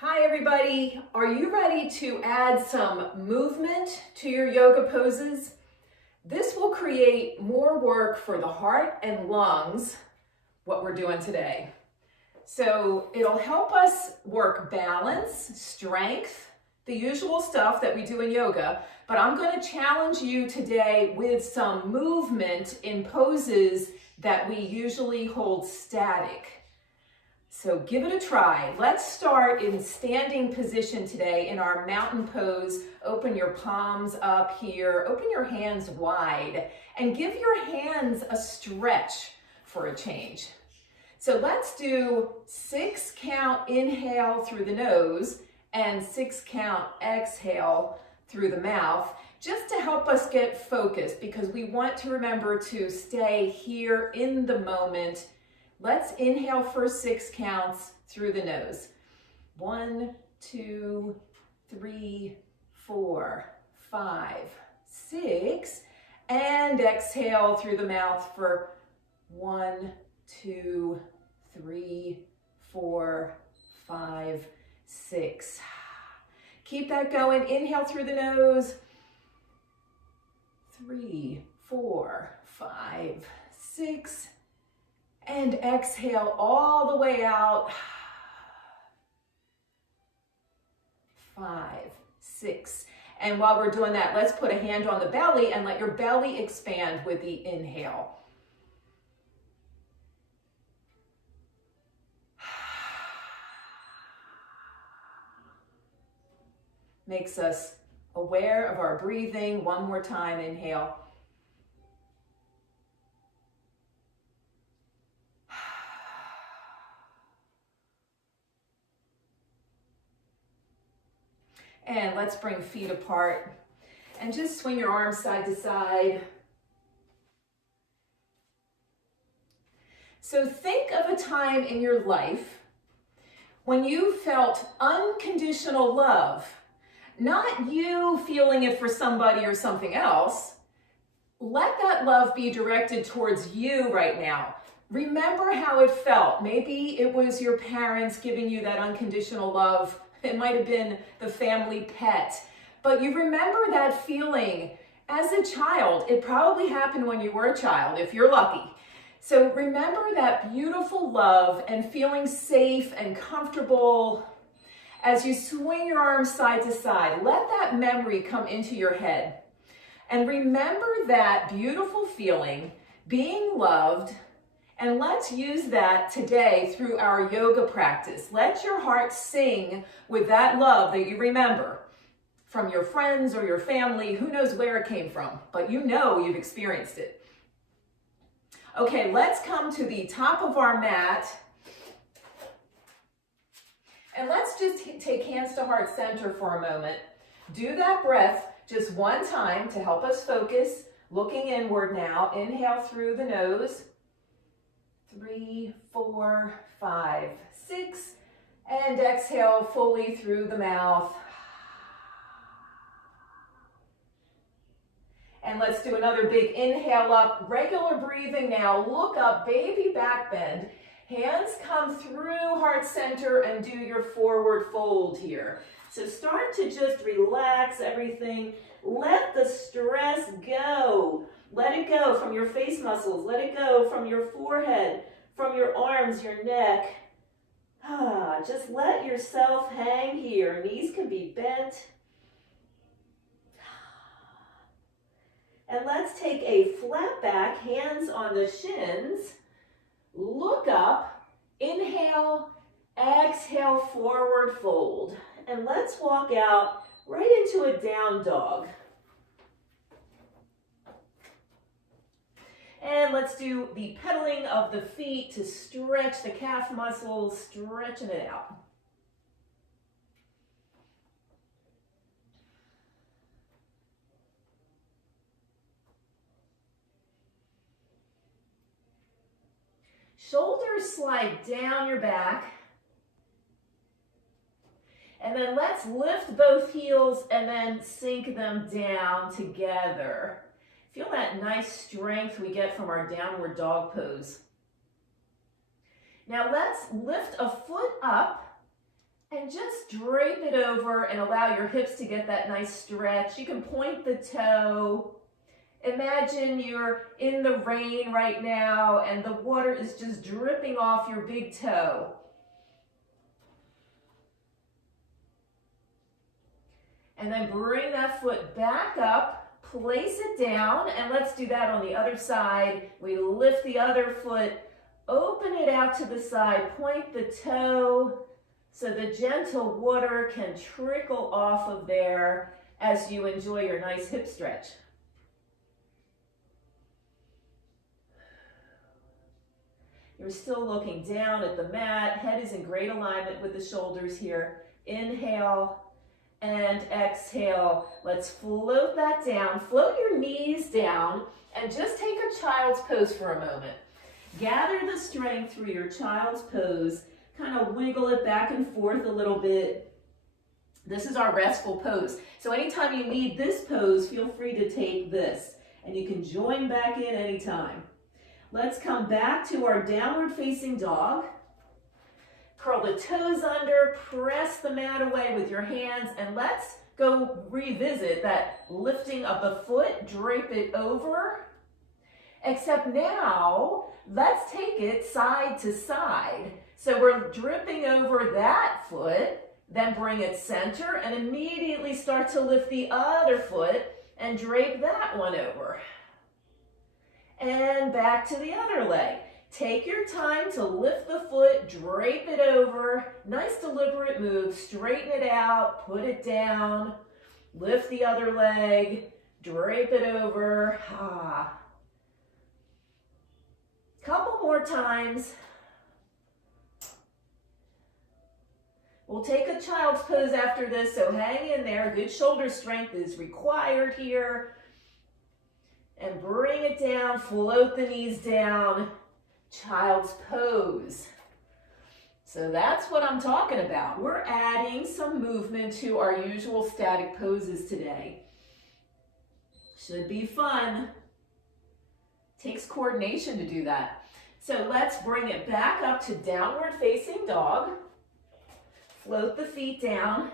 Hi everybody, are you ready to add some movement to your yoga poses? This will create more work for the heart and lungs, what we're doing today. So it'll help us work balance, strength, the usual stuff that we do in yoga, but I'm going to challenge you today with some movement in poses that we usually hold static. So give it a try. Let's start in standing position today in our mountain pose. Open your palms up here, open your hands wide, and give your hands a stretch for a change. So let's do 6 count inhale through the nose and 6 count exhale through the mouth, just to help us get focused, because we want to remember to stay here in the moment. Let's inhale for 6 counts through the nose. 1, 2, 3, 4, 5, 6. And exhale through the mouth for 1, 2, 3, 4, 5, 6. Keep that going. Inhale through the nose. 3, 4, 5, 6. And exhale all the way out. 5, 6. And while we're doing that, let's put a hand on the belly and let your belly expand with the inhale. Makes us aware of our breathing. One more time, inhale. And let's bring feet apart and just swing your arms side to side. So think of a time in your life when you felt unconditional love, not you feeling it for somebody or something else. Let that love be directed towards you right now. Remember how it felt. Maybe it was your parents giving you that unconditional love. It might have been the family pet, but you remember that feeling as a child. It probably happened when you were a child, if you're lucky. So remember that beautiful love and feeling safe and comfortable as you swing your arms side to side. Let that memory come into your head. And remember that beautiful feeling, being loved. And let's use that today through our yoga practice. Let your heart sing with that love that you remember from your friends or your family. Who knows where it came from, but you know you've experienced it. Okay, let's come to the top of our mat. And let's just take hands to heart center for a moment. Do that breath just one time to help us focus. Looking inward now. Inhale through the nose. 3, 4, 5, 6, and exhale fully through the mouth. And let's do another big inhale up, regular breathing now. Look up, baby back bend. Hands come through heart center and do your forward fold here. So start to just relax everything. Let the stress go. Let it go from your face muscles. Let it go from your forehead, from your arms, your neck. Just let yourself hang here. Knees can be bent. And let's take a flat back, hands on the shins. Look up, inhale, exhale, forward fold. And let's walk out right into a down dog. And let's do the pedaling of the feet to stretch the calf muscles, stretching it out. Shoulders slide down your back. And then let's lift both heels and then sink them down together. Feel that nice strength we get from our downward dog pose. Now let's lift a foot up And just drape it over and allow your hips to get that nice stretch. You can point the toe. Imagine you're in the rain right now and the water is just dripping off your big toe. And then bring that foot back up, place it down, and let's do that on the other side. We lift the other foot, open it out to the side, point the toe so the gentle water can trickle off of there as you enjoy your nice hip stretch. You're still looking down at the mat. Head is in great alignment with the shoulders here. Inhale and exhale. Let's float that down. Float your knees down and just take a child's pose for a moment. Gather the strength through your child's pose. Kind of wiggle it back and forth a little bit. This is our restful pose. So anytime you need this pose, feel free to take this. And you can join back in anytime. Let's come back to our downward facing dog. Curl the toes under, press the mat away with your hands, and let's go revisit that lifting of the foot, drape it over. Except now, let's take it side to side. So we're dripping over that foot, then bring it center, and immediately start to lift the other foot and drape that one over. And back to the other leg. Take your time to lift the foot, drape it over. Nice deliberate move. Straighten it out, put it down. Lift the other leg, drape it over. Couple more times. We'll take a child's pose after this, so hang in there. Good shoulder strength is required here. And bring it down, float the knees down. Child's pose. So that's what I'm talking about. We're adding some movement to our usual static poses today. Should be fun. Takes coordination to do that. So let's bring it back up to downward facing dog. Float the feet down.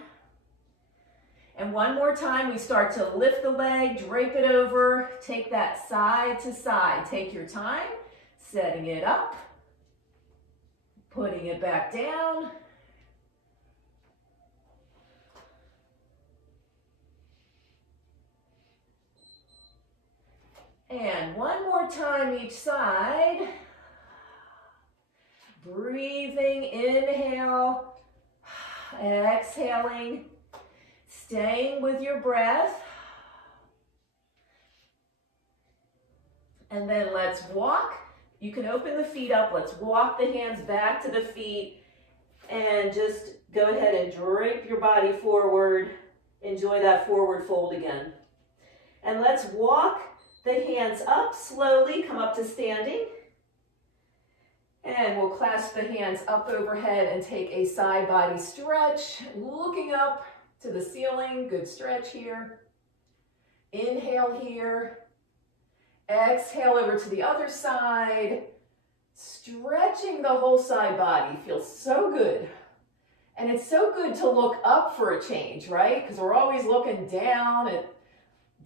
And one more time, we start to lift the leg, drape it over, take that side to side. Take your time, setting it up, putting it back down. And one more time each side. Breathing, inhale. Exhaling, staying with your breath. And then let's walk. You can open the feet up. Let's walk the hands back to the feet and just go ahead and drape your body forward. Enjoy that forward fold again. And let's walk the hands up slowly. Come up to standing. And we'll clasp the hands up overhead and take a side body stretch, looking up to the ceiling. Good stretch here. Inhale here. Exhale over to the other side. Stretching the whole side body. Feels so good. And it's so good to look up for a change, right? Because we're always looking down at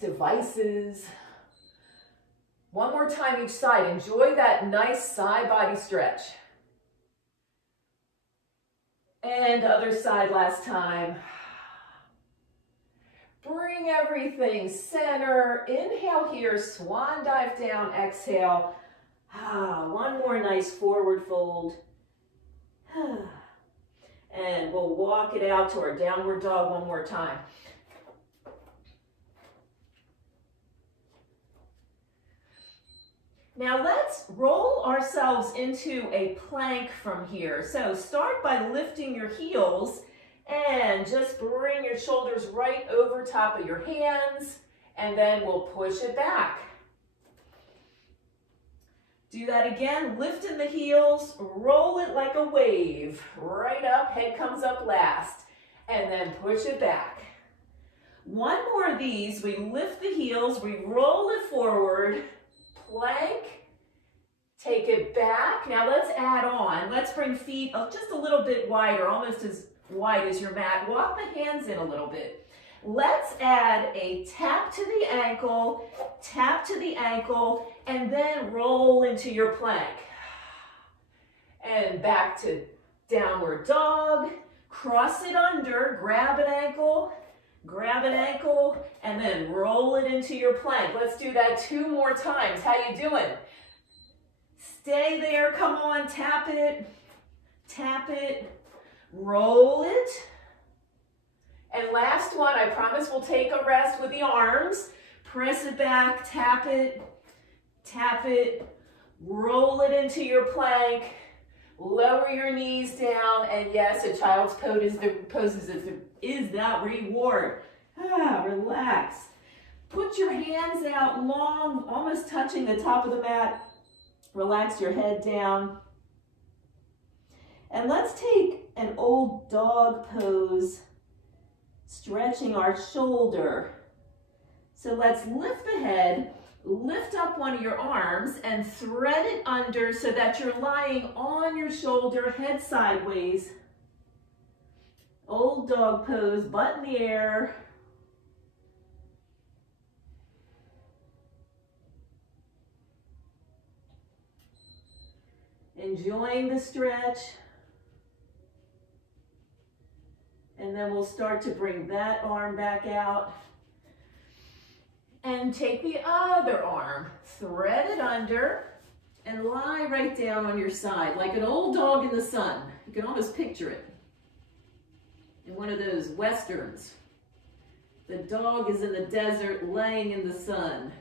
devices. One more time each side. Enjoy that nice side body stretch. And other side last time. Bring everything center. Inhale here, swan dive down, exhale. One more nice forward fold. And we'll walk it out to our downward dog one more time. Now let's roll ourselves into a plank from here. So start by lifting your heels and just bring your shoulders right over top of your hands, and then we'll push it back. Do that again, lifting the heels, roll it like a wave, right up, head comes up last, and then push it back. One more of these, we lift the heels, we roll it forward, plank, take it back. Now let's add on. Let's bring feet up just a little bit wider, almost as wide is your mat. Walk the hands in a little bit. Let's add a tap to the ankle, and then roll into your plank. And back to downward dog. Cross it under, grab an ankle, and then roll it into your plank. Let's do that 2 more times. How you doing? Stay there, come on, tap it, roll it. And last one, I promise we'll take a rest with the arms. Press it back, tap it, roll it into your plank. Lower your knees down, and yes, a child's pose is that reward. Relax. Put your hands out long, almost touching the top of the mat. Relax your head down. And let's take an old dog pose, stretching our shoulder. So let's lift the head. Lift up one of your arms and thread it under so that you're lying on your shoulder, head sideways. Old dog pose, butt in the air. Enjoying the stretch. And then we'll start to bring that arm back out. And take the other arm, thread it under, and lie right down on your side, like an old dog in the sun. You can almost picture it in one of those westerns. The dog is in the desert, laying in the sun.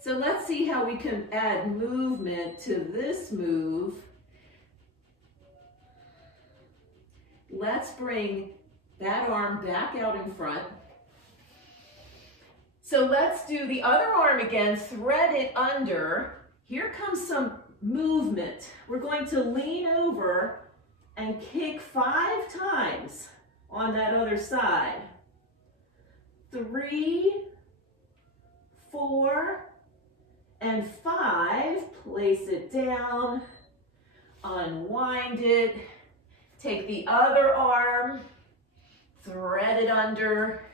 So let's see how we can add movement to this move. Let's bring that arm back out in front. So let's do the other arm again, thread it under. Here comes some movement. We're going to lean over and kick 5 times on that other side. 3, 4, and 5. Place it down, unwind it. Take the other arm, thread it under.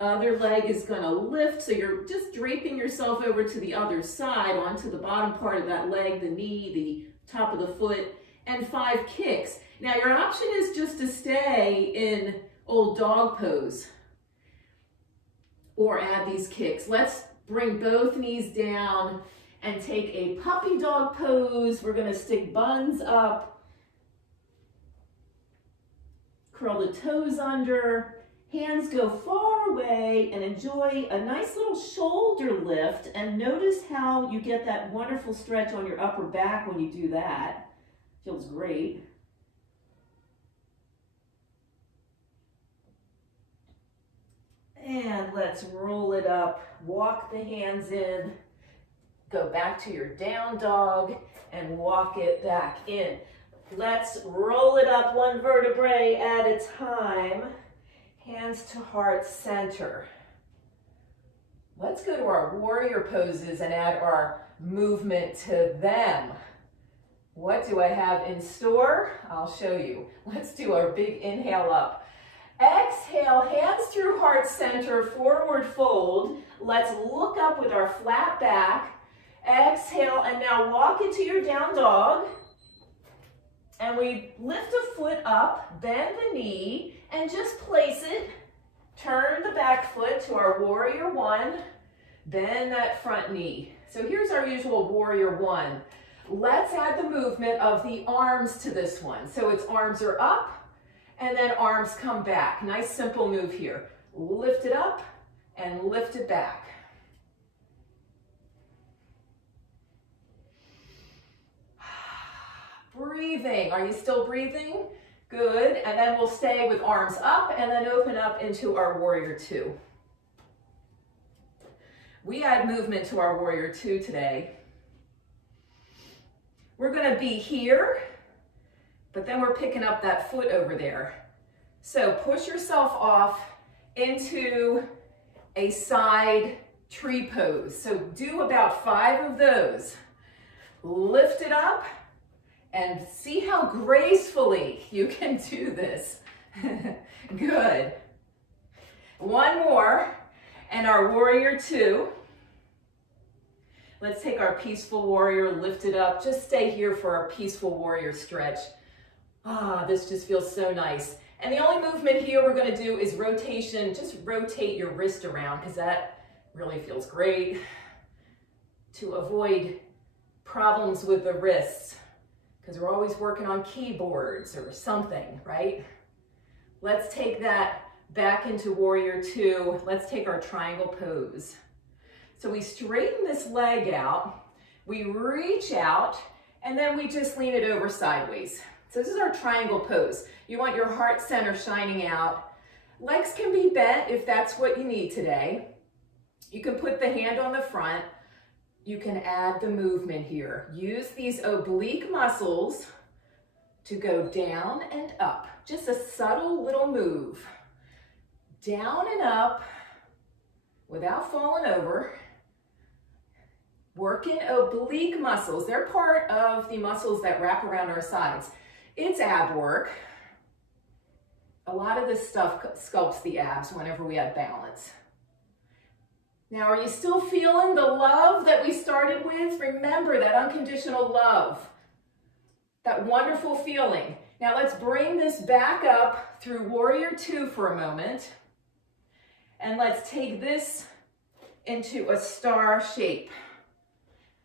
Other leg is going to lift, so you're just draping yourself over to the other side, onto the bottom part of that leg, the knee, the top of the foot, and 5 kicks. Now your option is just to stay in old dog pose or add these kicks. Let's bring both knees down and take a puppy dog pose. We're going to stick buns up, curl the toes under. Hands go far away, and enjoy a nice little shoulder lift, and notice how you get that wonderful stretch on your upper back when you do that. Feels great. And let's roll it up, walk the hands in, go back to your down dog, and walk it back in. Let's roll it up 1 vertebrae at a time. Hands to heart center. Let's go to our warrior poses and add our movement to them. What do I have in store? I'll show you. Let's do our big inhale up. Exhale, hands through heart center, forward fold. Let's look up with our flat back. Exhale, and now walk into your down dog. And we lift a foot up, bend the knee, and just place it. Turn the back foot to our warrior 1. Bend that front knee. So here's our usual warrior 1. Let's add the movement of the arms to this one. So its arms are up, and then arms come back. Nice simple move here. Lift it up and lift it back. Breathing. Are you still breathing? Good. And then we'll stay with arms up and then open up into our warrior 2. We add movement to our warrior 2 today. We're going to be here, but then we're picking up that foot over there. So push yourself off into a side tree pose. So do about 5 of those. Lift it up And see how gracefully you can do this. Good. One more, and our warrior two. Let's take our peaceful warrior, lift it up. Just stay here for our peaceful warrior stretch. Ah, this just feels so nice. And the only movement here we're going to do is rotation. Just rotate your wrist around because that really feels great to avoid problems with the wrists because we're always working on keyboards or something, right? Let's take that back into warrior two. Let's take our triangle pose. So we straighten this leg out, we reach out, and then we just lean it over sideways. So this is our triangle pose. You want your heart center shining out. Legs can be bent if that's what you need today. You can put the hand on the front. You can add the movement here. Use these oblique muscles to go down and up. Just a subtle little move. Down and up without falling over. Working oblique muscles. They're part of the muscles that wrap around our sides. It's ab work. A lot of this stuff sculpts the abs whenever we have balance. Now, are you still feeling the love that we started with? Remember that unconditional love, that wonderful feeling. Now let's bring this back up through warrior two for a moment. And let's take this into a star shape.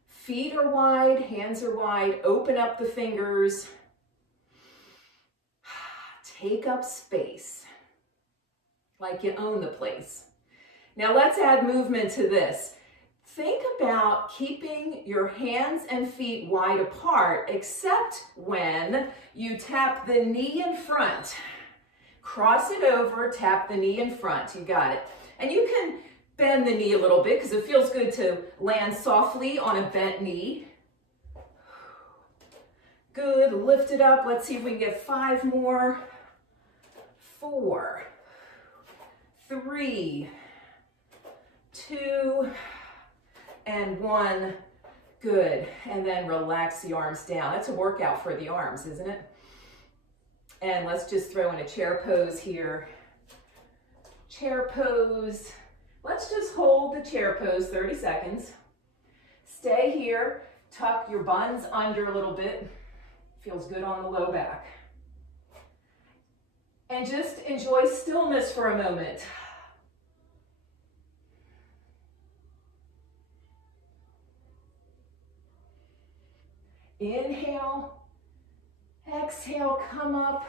Feet are wide, hands are wide, open up the fingers. Take up space, like you own the place. Now let's add movement to this. Think about keeping your hands and feet wide apart, except when you tap the knee in front. Cross it over, tap the knee in front, you got it. And you can bend the knee a little bit because it feels good to land softly on a bent knee. Good, lift it up. Let's see if we can get 5 more. 4, 3, 2, and 1. Good. And then relax the arms down. That's a workout for the arms, isn't it? And let's just throw in a chair pose here. Chair pose. Let's just hold the chair pose 30 seconds. Stay here. Tuck your buns under a little bit. Feels good on the low back. And just enjoy stillness for a moment. Inhale, exhale, come up,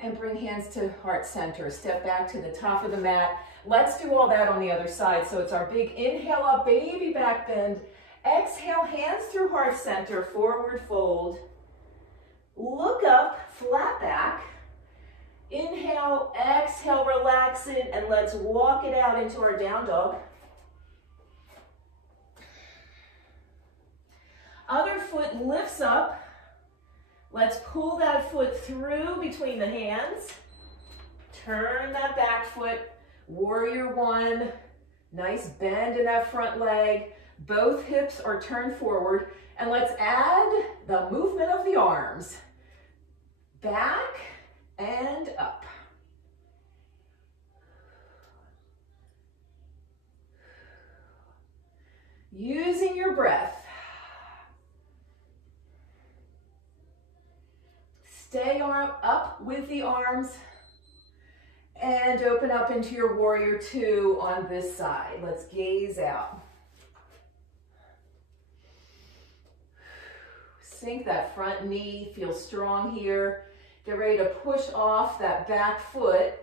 and bring hands to heart center. Step back to the top of the mat. Let's do all that on the other side. So it's our big inhale up, baby back bend. Exhale, hands through heart center, forward fold. Look up, flat back. Inhale, exhale, relax it, and let's walk it out into our down dog. Other foot lifts up. Let's pull that foot through between the hands. Turn that back foot, warrior one. Nice bend in that front leg. Both hips are turned forward. And let's add the movement of the arms. Back and up. Using your breath. Stay up with the arms and open up into your warrior two on this side. Let's gaze out. Sink that front knee, feel strong here. Get ready to push off that back foot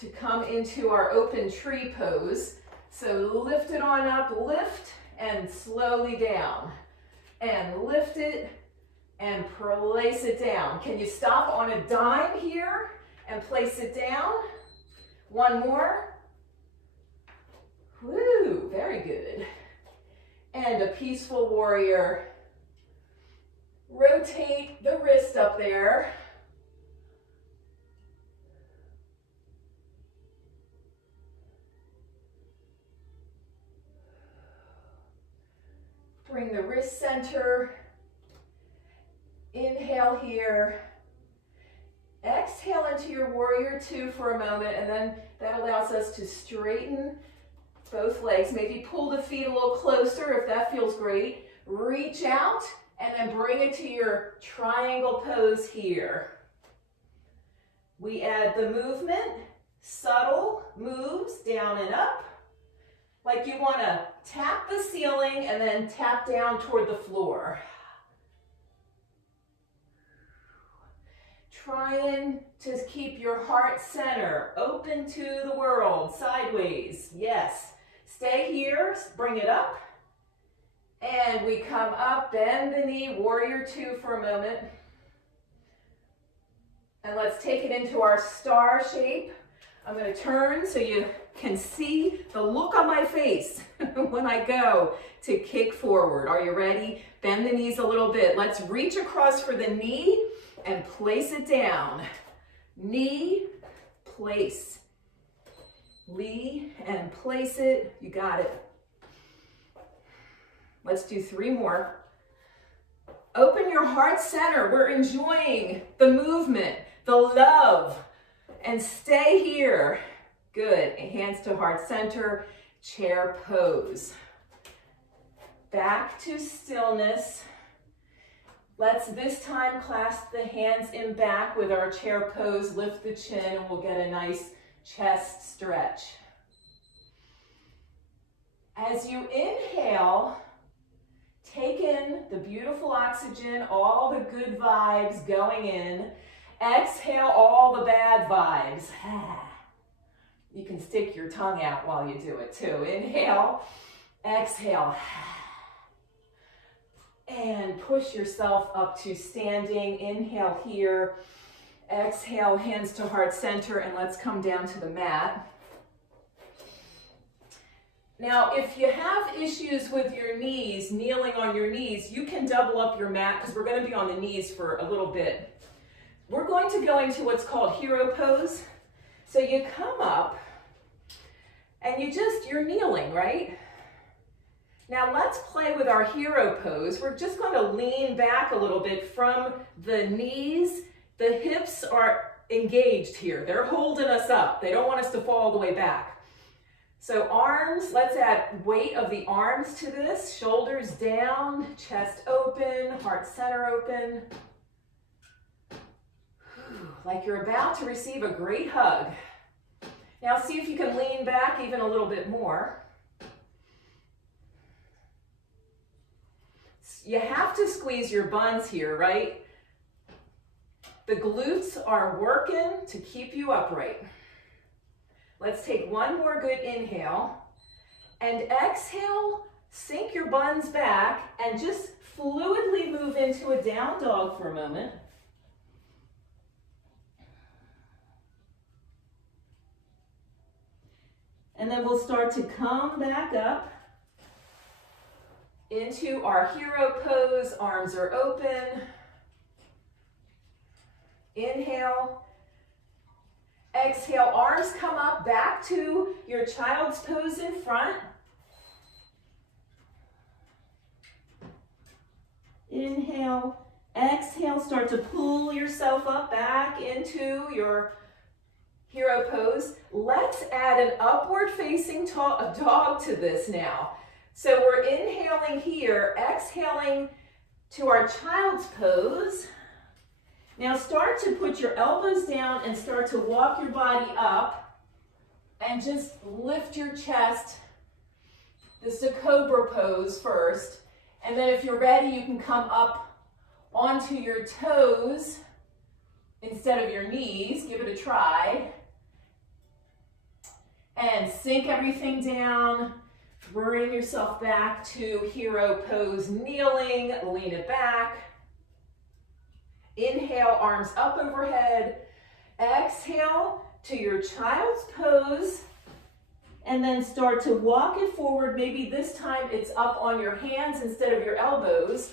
to come into our open tree pose. So lift it on up, lift, and slowly down. And lift it, and place it down. Can you stop on a dime here and place it down? One more. Woo, very good. And a peaceful warrior. Rotate the wrist up there. Bring the wrist center. Inhale here. Exhale into your warrior two for a moment, and then that allows us to straighten both legs. Maybe pull the feet a little closer if that feels great. Reach out and then bring it to your triangle pose here. We add the movement, subtle moves down and up, like you want to tap the ceiling and then tap down toward the floor. Trying to keep your heart center open to the world, sideways. Yes. Stay here, bring it up. And we come up, bend the knee, warrior two for a moment. And let's take it into our star shape. I'm going to turn so you can see the look on my face when I go to kick forward. Are you ready? Bend the knees a little bit. Let's reach across for the knee and place it down. Knee, place. Knee and place it. You got it. Let's do 3 more. Open your heart center. We're enjoying the movement, the love, and stay here. Good. Hands to heart center, chair pose. Back to stillness. Let's this time clasp the hands in back with our chair pose. Lift the chin and we'll get a nice chest stretch. As you inhale, take in the beautiful oxygen, all the good vibes going in. Exhale all the bad vibes. You can stick your tongue out while you do it too. Inhale, exhale. And push yourself up to standing. Inhale here. Exhale, hands to heart center, and let's come down to the mat. Now, if you have issues with your knees, kneeling on your knees, you can double up your mat because we're going to be on the knees for a little bit. We're going to go into what's called hero pose. So you come up and you're kneeling, right? Now let's play with our hero pose. We're just going to lean back a little bit from the knees. The hips are engaged here. They're holding us up. They don't want us to fall all the way back. So arms, let's add weight of the arms to this. Shoulders down, chest open, heart center open. Like you're about to receive a great hug. Now see if you can lean back even a little bit more. You have to squeeze your buns here, right? The glutes are working to keep you upright. Let's take one more good inhale and exhale, sink your buns back and just fluidly move into a down dog for a moment. And then we'll start to come back up into our hero pose. Arms are open. Inhale. Exhale, arms come up back to your child's pose in front. Inhale. Exhale, start to pull yourself up back into your hero pose. Let's add an upward facing dog to this now. So we're inhaling here, exhaling to our child's pose. Now start to put your elbows down and start to walk your body up and just lift your chest. This is a cobra pose first. And then if you're ready, you can come up onto your toes instead of your knees. Give it a try. And sink everything down. Bring yourself back to hero pose, kneeling, lean it back. Inhale, arms up overhead. Exhale to your child's pose. And then start to walk it forward. Maybe this time it's up on your hands instead of your elbows.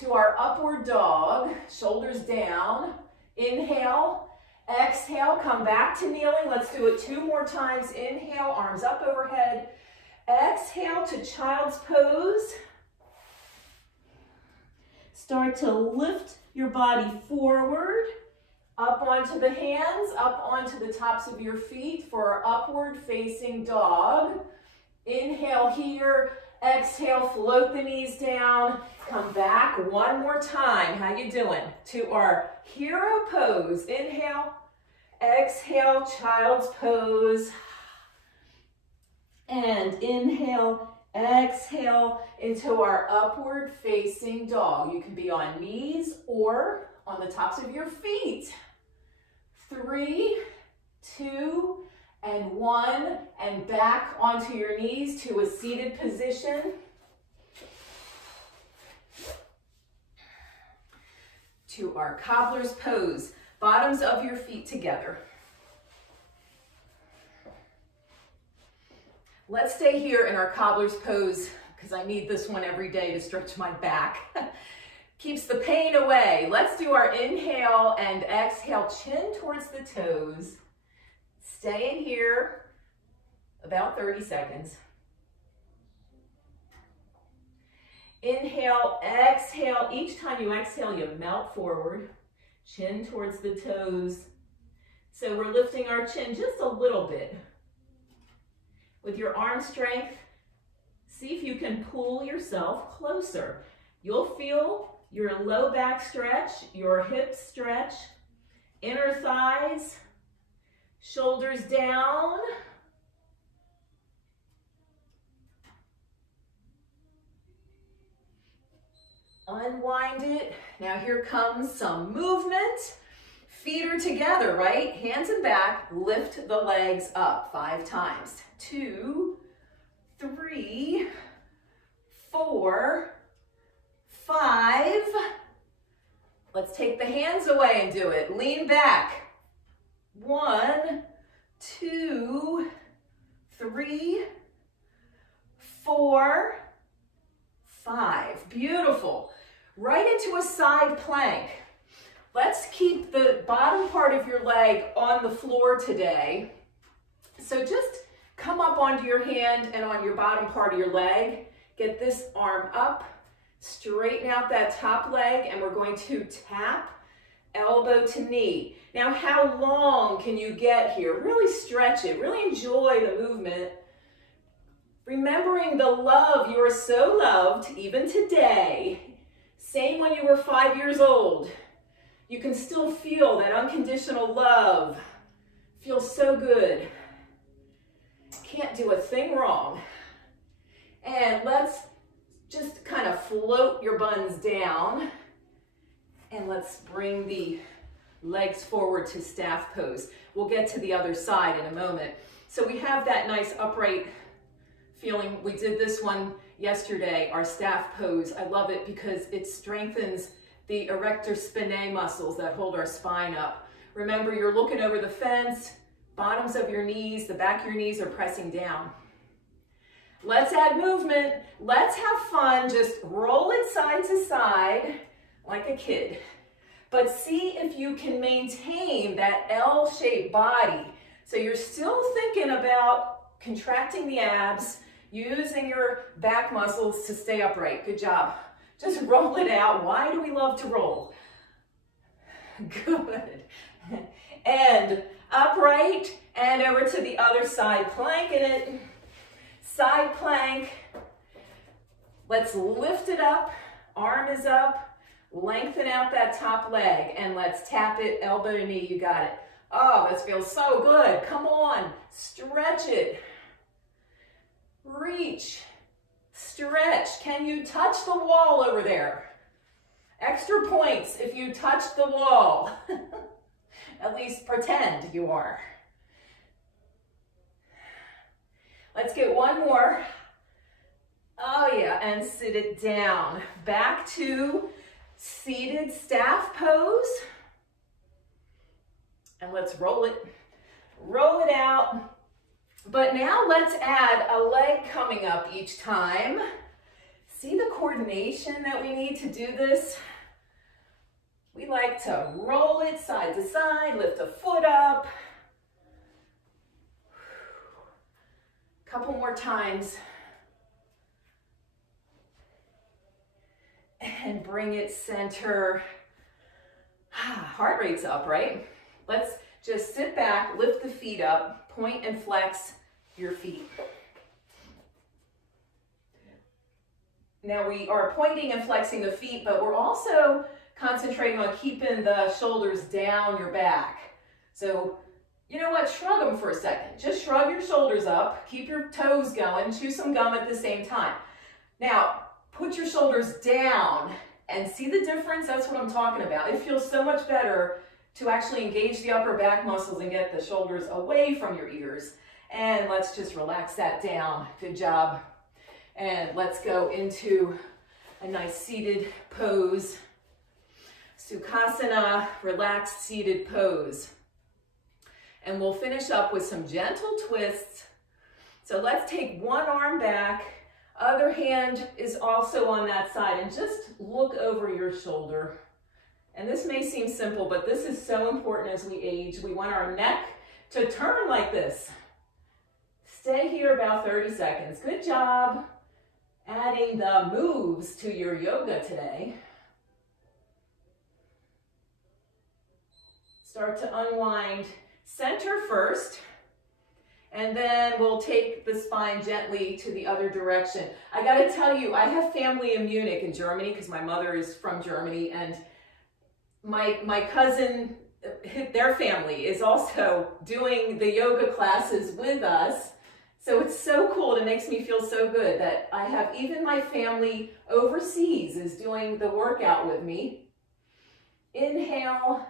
To our upward dog, shoulders down. Inhale. Exhale, come back to kneeling. Let's do it 2 more times. Inhale, arms up overhead. Exhale to child's pose. Start to lift your body forward, up onto the hands, up onto the tops of your feet for our upward facing dog. Inhale here, exhale, float the knees down. Come back one more time. How you doing? To our hero pose. Inhale, exhale, child's pose. And inhale, exhale into our upward facing dog. You can be on knees or on the tops of your feet. 3, 2, and 1, and back onto your knees to a seated position. To our cobbler's pose, bottoms of your feet together. Let's stay here in our cobbler's pose because I need this one every day to stretch my back. Keeps the pain away. Let's do our inhale and exhale, chin towards the toes. Stay in here about 30 seconds. Inhale, exhale. Each time you exhale, you melt forward, chin towards the toes. So we're lifting our chin just a little bit. With your arm strength, see if you can pull yourself closer. You'll feel your low back stretch, your hips stretch, inner thighs, shoulders down. Unwind it. Now here comes some movement. Feet are together, right? Hands and back, lift the legs up 5 times. 2, 3, 4, 5. Let's take the hands away and do it. Lean back. 1, 2, 3, 4, 5. Beautiful. Right into a side plank. Let's keep the bottom part of your leg on the floor today. So just come up onto your hand and on your bottom part of your leg. Get this arm up, straighten out that top leg, and we're going to tap elbow to knee. Now, how long can you get here? Really stretch it, really enjoy the movement. Remembering the love, you are so loved, even today. Same when you were 5 years old. You can still feel that unconditional love. Feels so good. Can't do a thing wrong. And let's just kind of float your buns down. And let's bring the legs forward to staff pose. We'll get to the other side in a moment. So we have that nice upright feeling. We did this one yesterday, our staff pose. I love it because it strengthens the erector spinae muscles that hold our spine up. Remember, you're looking over the fence, bottoms of your knees, the back of your knees are pressing down. Let's add movement. Let's have fun. Just roll it side to side like a kid. But see if you can maintain that L-shaped body. So you're still thinking about contracting the abs, using your back muscles to stay upright. Good job. Just roll it out. Why do we love to roll? Good. And upright and over to the other side. Planking it. Side plank. Let's lift it up. Arm is up. Lengthen out that top leg. And let's tap it elbow to knee. You got it. Oh, this feels so good. Come on. Stretch it. Reach. Stretch. Can you touch the wall over there? Extra points if you touch the wall. At least pretend you are. Let's get one more. Oh yeah, and sit it down. Back to seated staff pose. And let's roll it. Roll it out. But now let's add a leg coming up each time. See the coordination that we need to do this? We like to roll it side to side, lift a foot up. Couple more times. And bring it center. heart rate's up, right? Let's just sit back, lift the feet up, point and flex your feet. Now we are pointing and flexing the feet, but we're also concentrating on keeping the shoulders down your back. So, you know what? Shrug them for a second. Just shrug your shoulders up, keep your toes going, chew some gum at the same time. Now, put your shoulders down and see the difference. That's what I'm talking about. It feels so much better to actually engage the upper back muscles and get the shoulders away from your ears. And let's just relax that down. Good job. And let's go into a nice seated pose. Sukhasana, relaxed seated pose. And we'll finish up with some gentle twists. So let's take one arm back, other hand is also on that side, and just look over your shoulder. And this may seem simple, but this is so important as we age. We want our neck to turn like this. Stay here about 30 seconds. Good job adding the moves to your yoga today. Start to unwind center first, and then we'll take the spine gently to the other direction. I gotta tell you, I have family in Munich in Germany because my mother is from Germany, and my cousin, their family is also doing the yoga classes with us. So it's so cool. It makes me feel so good that I have even my family overseas is doing the workout with me. Inhale,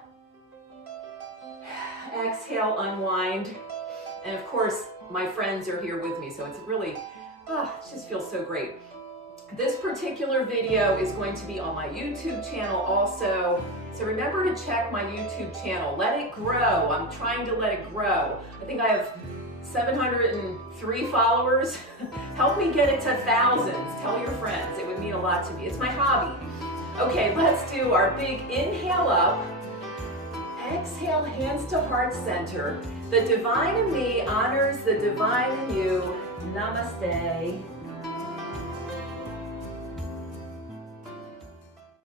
exhale, unwind. And of course, my friends are here with me, so it's really, it just feels so great. This particular video is going to be on my YouTube channel also. So remember to check my YouTube channel. Let it grow. I'm trying to let it grow. I think I have 703 followers. Help me get it to thousands. Tell your friends. It would mean a lot to me. It's my hobby. Okay, let's do our big inhale up. Exhale, hands to heart center. The divine in me honors the divine in you. Namaste.